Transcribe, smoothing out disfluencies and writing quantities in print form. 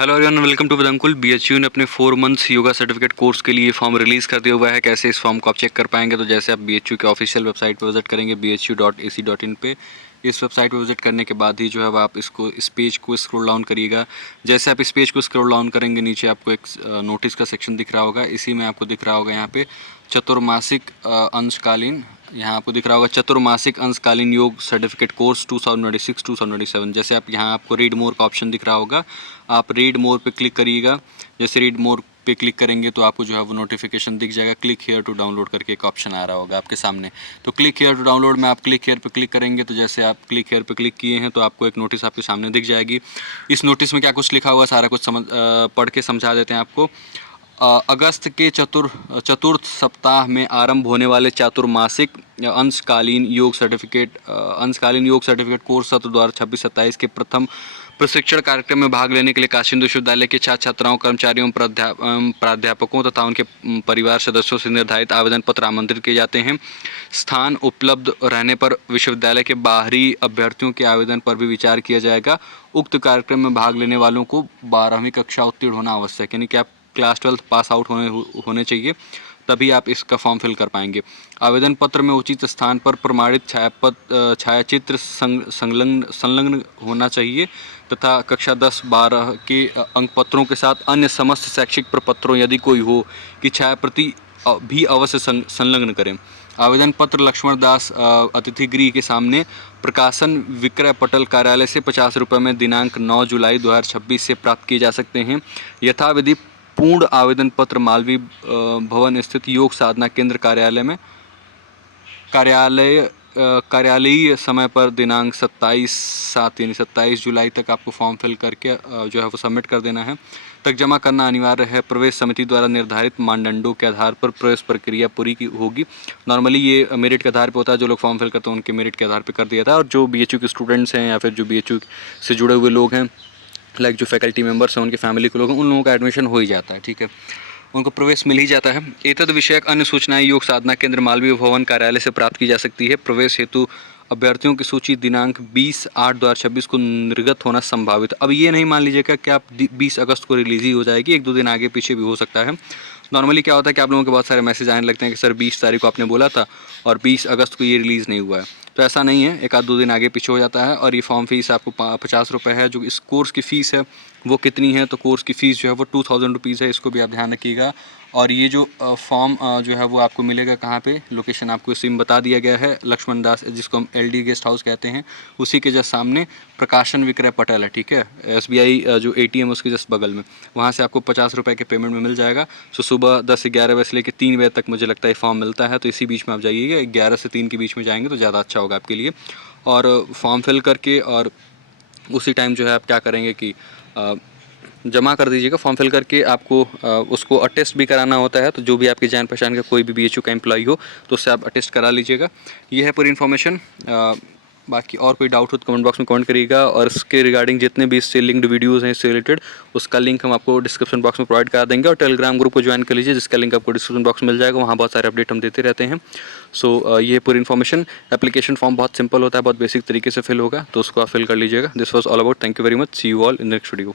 Hello everyone, welcome to विदंकुल। BHU ने अपने 4 मंथ्स योगा सर्टिफिकेट कोर्स के लिए फॉर्म रिलीज़ कर दिया हुआ है। कैसे इस फॉर्म को आप चेक कर पाएंगे? तो जैसे आप बीएचयू के ऑफिशियल वेबसाइट पर विजिट करेंगे bhu.ac.in पे, इस वेबसाइट पर विजिट करने के बाद ही जो है आप इस पेज को स्क्रॉल डाउन करिएगा। जैसे आप इस पेज को स्क्रॉल डाउन करेंगे, नीचे आपको एक नोटिस का सेक्शन दिख रहा होगा। इसी में आपको दिख रहा होगा यहाँ पे चतुर्मासिक अंशकालीन, यहाँ आपको दिख रहा होगा चतुर्मासिक अंशकालीन योग सर्टिफिकेट कोर्स 2026-2027। जैसे आप यहाँ आपको रीड मोर का ऑप्शन दिख रहा होगा, आप रीड मोर पे क्लिक करिएगा। जैसे रीड मोर पे क्लिक करेंगे तो आपको जो है वो नोटिफिकेशन दिख जाएगा, क्लिक हियर टू डाउनलोड करके एक ऑप्शन आ रहा होगा आपके सामने। तो क्लिक हियर टू डाउनलोड में आप क्लिक हियर पे क्लिक करेंगे तो जैसे आप क्लिक हियर पे क्लिक किए हैं तो आपको एक नोटिस आपके सामने दिख जाएगी। इस नोटिस में क्या कुछ लिखा हुआ है सारा कुछ पढ़ के समझा देते हैं आपको। अगस्त के चतुर्थ सप्ताह में आरंभ होने वाले चातुर्मासिक अंशकालीन योग सर्टिफिकेट कोर्स सत्र 2026-27 के प्रथम प्रशिक्षण कार्यक्रम में भाग लेने के लिए काशी विश्वविद्यालय के छात्र छात्राओं, कर्मचारियों, प्राध्यापकों तथा उनके परिवार सदस्यों से निर्धारित आवेदन पत्र आमंत्रित किए जाते हैं। स्थान उपलब्ध रहने पर विश्वविद्यालय के बाहरी अभ्यर्थियों के आवेदन पर भी विचार किया जाएगा। उक्त कार्यक्रम में भाग लेने वालों को 12वीं कक्षा उत्तीर्ण होना आवश्यक, यानी कि आप क्लास 12 पास आउट होने चाहिए, तभी आप इसका फॉर्म फिल कर पाएंगे। आवेदन पत्र में उचित स्थान पर प्रमाणित छायाचित्र संलग्न होना चाहिए तथा कक्षा 10-12 के अंक पत्रों के साथ अन्य समस्त शैक्षिक प्रपत्रों यदि कोई हो की छायाप्रति भी अवश्य संलग्न करें। आवेदन पत्र लक्ष्मण दास अतिथि गृह के सामने प्रकाशन विक्रय पटल कार्यालय से 50 रुपये में दिनांक 9 जुलाई 2026 से प्राप्त किए जा सकते हैं। यथाविधि पूर्ण आवेदन पत्र मालवीय भवन स्थित योग साधना केंद्र कार्यालयीय समय पर दिनांक 27/7 यानी 27 जुलाई तक आपको फॉर्म फिल करके जो है वो सबमिट कर देना है, तक जमा करना अनिवार्य है। प्रवेश समिति द्वारा निर्धारित मानदंडों के आधार पर प्रवेश प्रक्रिया पूरी की होगी। नॉर्मली ये मेरिट के आधार पर होता है, जो लोग फॉर्म फिल करते हैं उनके मेरिट के आधार पर कर दिया था। और जो बीएचयू के स्टूडेंट्स हैं या फिर जो बीएचयू से जुड़े हुए लोग हैं, लाइक जो फैकल्टी मेंबर्स हैं, उनके फैमिली के लोग हैं, उन लोगों का एडमिशन हो ही जाता है, ठीक है, उनको प्रवेश मिल ही जाता है। एतद विषयक अन्य सूचनाएं योग साधना केंद्र मालवीय भवन कार्यालय से प्राप्त की जा सकती है। प्रवेश हेतु अभ्यर्थियों की सूची दिनांक 20/8/2026 को निर्गत होना संभावित। अब ये नहीं मान लीजिएगा कि आप 20 अगस्त को रिलीज़ ही हो जाएगी, 1-2 दिन आगे पीछे भी हो सकता है। नॉर्मली क्या होता है कि आप लोगों के बहुत सारे मैसेज आने लगते हैं कि सर 20 तारीख को आपने बोला था और 20 अगस्त को ये रिलीज़ नहीं हुआ है। तो ऐसा नहीं है, 1-2 दिन आगे पीछे हो जाता है। और ये फॉर्म फीस आपको 50 रुपये है। जो इस कोर्स की फ़ीस है वो कितनी है? तो कोर्स की फ़ीस जो है वो 2000 रुपीज़ है, इसको भी आप ध्यान रखिएगा। और ये जो फॉर्म जो है वो आपको मिलेगा कहाँ पे? लोकेशन आपको इसी में बता दिया गया है, लक्ष्मण दास, जिसको हम LD गेस्ट हाउस कहते हैं, उसी के जस्ट सामने प्रकाशन विक्रय पटल है, ठीक है, SBI जो ATM उसके जस्ट बगल में, वहाँ से आपको 50 रुपये के पेमेंट में मिल जाएगा। सो सुबह 10 से 11 बजे से लेकर 3 बजे तक मुझे लगता है फॉर्म मिलता है, तो इसी बीच में आप जाइएगा। 11 से 3 के बीच में जाएंगे तो ज़्यादा अच्छा होगा आपके लिए। और फॉर्म फिल करके और उसी टाइम जो है आप क्या करेंगे कि जमा कर दीजिएगा। फॉर्म फिल करके आपको उसको अटेस्ट भी कराना होता है, तो जो भी आपकी जान पहचान का कोई भी BHU का एम्प्लॉई हो तो उससे आप अटेस्ट करा लीजिएगा। ये है पूरी इन्फॉर्मेशन। बाकी और कोई डाउट हो तो कमेंट बॉक्स में कमेंट करिएगा। और इसके रिगार्डिंग जितने भी इससे लिंक्ड वीडियोज़ हैं इससे रिलेटेड, उसका लिंक हम आपको डिस्क्रिप्शन बॉक्स में प्रोवाइड करा देंगे। और टेलीग्राम ग्रुप को ज्वाइन कर लीजिए, जिसका लिंक आपको डिस्क्रिप्शन बॉक्स में मिल जाएगा। वहाँ बहुत सारे अपडेट हम देते रहते हैं। सो ये पूरी इन्फॉर्मेशन। एप्लीकेशन फॉर्म बहुत सिंपल होता है, बहुत बेसिक तरीके से फिल होगा, तो उसको आप फिल कर लीजिएगा। This was all about. Thank you very much. See you all in next video.